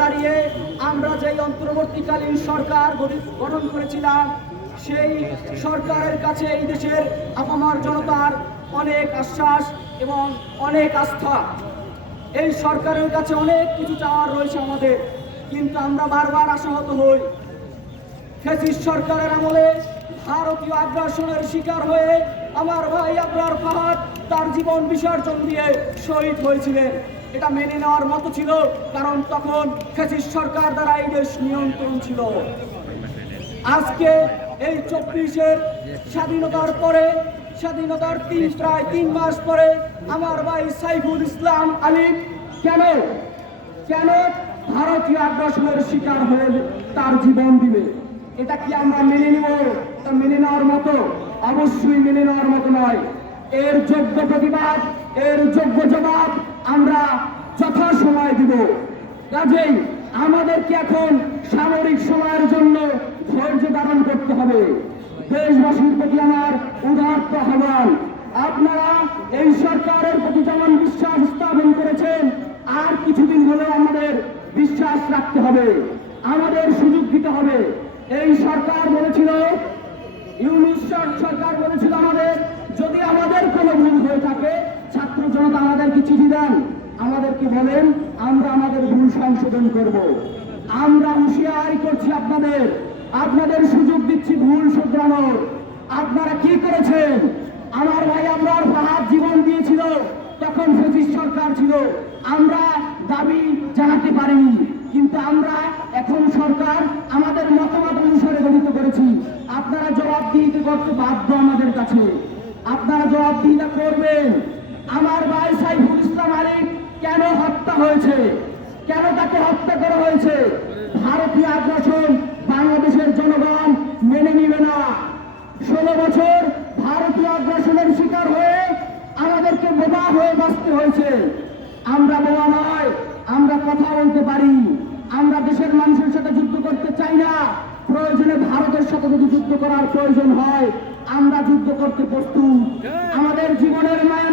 দাঁড়িয়ে আমরা যেই অন্তর্বর্তীকালীন সরকার গঠন করেছিলাম, সেই সরকারের কাছে এই দেশের আপামর জনতার অনেক আশ্বাস এবং অনেক আস্থা। এই সরকারের কাছে অনেক কিছু চাওয়ার রয়েছে আমাদের, কিন্তু আমরা বারবার আশাহত হই। ফ্যাসিস্ট সরকারের আমলে ভারতীয় আগ্রাসনের শিকার হয়ে আমার ভাই আবরার ফাহাদ তার জীবন বিসর্জন দিয়ে শহীদ হয়েছিলেন। এটা মেনে নেওয়ার মতো ছিল, কারণ তখন ফ্যাসিস্ট সরকার দ্বারা এই দেশ নিয়ন্ত্রণ ছিল। আজকে এই 24-এর স্বাধীনতার পরে, স্বাধীনতার প্রায় 3 মাস পরে আমার ভাই সাইফুল ইসলাম আলিম কেন ভারতীয় আগ্রাসনের শিকার হয়ে তার জীবন দিবে? এটা কি আমরা মেনে নিব? এটা মেনে নেওয়ার মতো? অবশ্যই মেনে নেওয়ার মতো নয়। এর যোগ্য প্রতিবাদ, এর যোগ্য জবাব আমরা যথাসময় দিব। কাজেই আমাদেরকে এখন সামরিক সময়ের জন্য ধৈর্য ধারণ করতে হবে। দেশবাসীর প্রতি আমার উদাত্ত আহ্বান, আপনারা এই সরকারের প্রতি যেমন বিশ্বাস স্থাপন করেছেন, আর কিছুদিন হলেও আমাদের বিশ্বাস রাখতে হবে, আমাদের সুযোগ দিতে হবে। এই সরকার বলেছিল, ইউনূস সরকার বলেছিল আমাদের যদি আমাদের কোনো ভুল হয়ে থাকে ছাত্র জনতা আমাদেরকে চিঠি দেন, আমাদেরকে বলেন, আমরা আমাদের ভুল সংশোধন করব। আমরা হুঁশিয়ারি করছি আপনাদের সুযোগ দিচ্ছি ভুল শুধরানোর। আপনারা কি করেছেন? আমার ভাই আবরার ফাহাদ জীবন দিয়েছিল, তখন ফ্যাসিস্ট সরকার ছিল, আমরা দাবি জানাতে পারিনি, কিন্তু আমরা এখন সরকার আমাদের মতামত অনুসারে গঠিত করেছি। আপনারা জবাবদিহিতা করতে বাধ্য আমাদের কাছে, আপনারা জবাবদিহিতা করবেন। আমার ভাই সাইফুল ইসলাম আলিম কেন হত্যা হয়েছে? কেন তাকে হত্যা করা হয়েছে? ভারতীয় আগ্রাসন বাংলাদেশের জনগণ মেনে নিবে না। 16 বছর ভারতীয় আগ্রাসনের শিকার হয়ে আমাদেরকে বোমা হয়ে বাঁচতে হয়েছে। আমরা বোমা নয়, আমরা কথা বলতে পারি। আমরা দেশের মানুষের সাথে যুদ্ধ করতে চাই না। প্রয়োজনে ভারতের সাথে যদি যুদ্ধ করার প্রয়োজন হয় আমরা যুদ্ধ করতে প্রস্তুত। আমাদের জীবনের মায়া